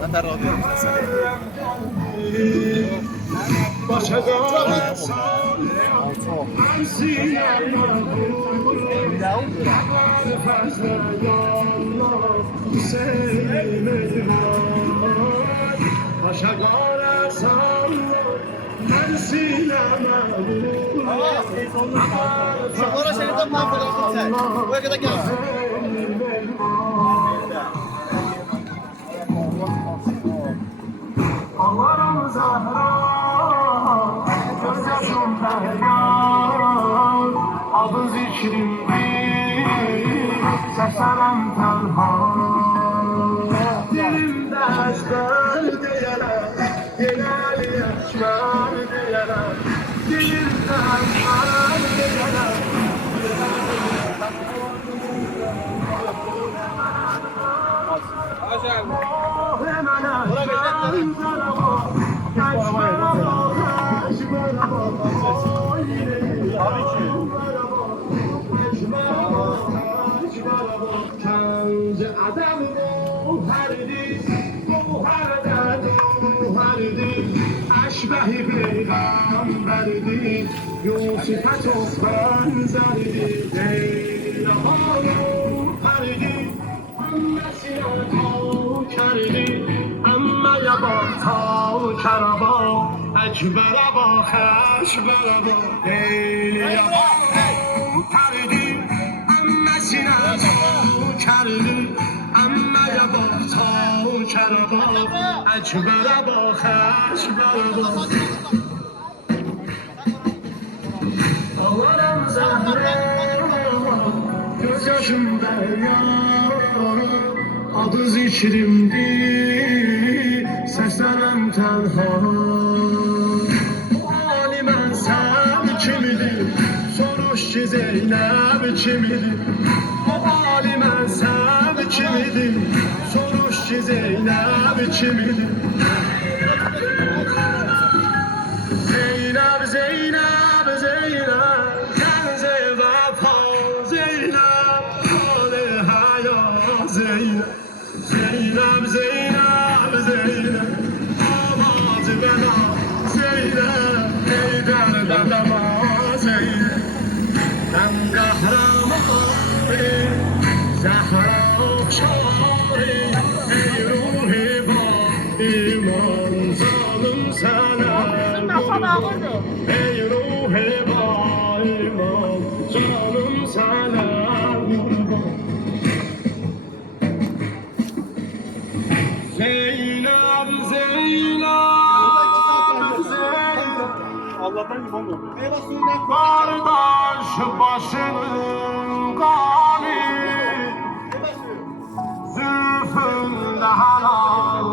من در رادیو میشناسم. شما را شنیدم من خدا خود سر باید کده گرم Ağlarım Zahra, gözyaşım deryan, adı zikrimdir, səsərəm tənha. Dilimdə əşbər deyərəm, yenəli əşbər deyərəm, dilimdə əşbər deyərəm. اشبهی پیغمبردی یوسف تو بنزردی دیلهانو پردی مسیران تو کردی اما یبا تا کربا اکبر با خشبر با دیلهانو پردی مسیران تو کردی اما یبا تا کربا اکبر با خشبر با آورم زهره gözyaşım deryan adı zikrimdir səslənəm tənha Ali mən sən kimidir soruş ki Zeynəb kimidir Ali mən sən kimidir soruş ki Zeynəb kimidir Zeynəb Zeynəb Zeynəb Kenze vefa Zeynəb Hale haya Zeynəb Zeynəb Zeynəb Zeynəb Avazı bana Zeynəb Ey derdama Zeynəb Ben kahramanım Zahra okşarım Ey ruhi ba iman zalim sana Ey ruhi ba iman zalim sana Zeynep Zeynep Zeynep Allah'tan limon yok. Kardeş başının kanı Zülfünde helal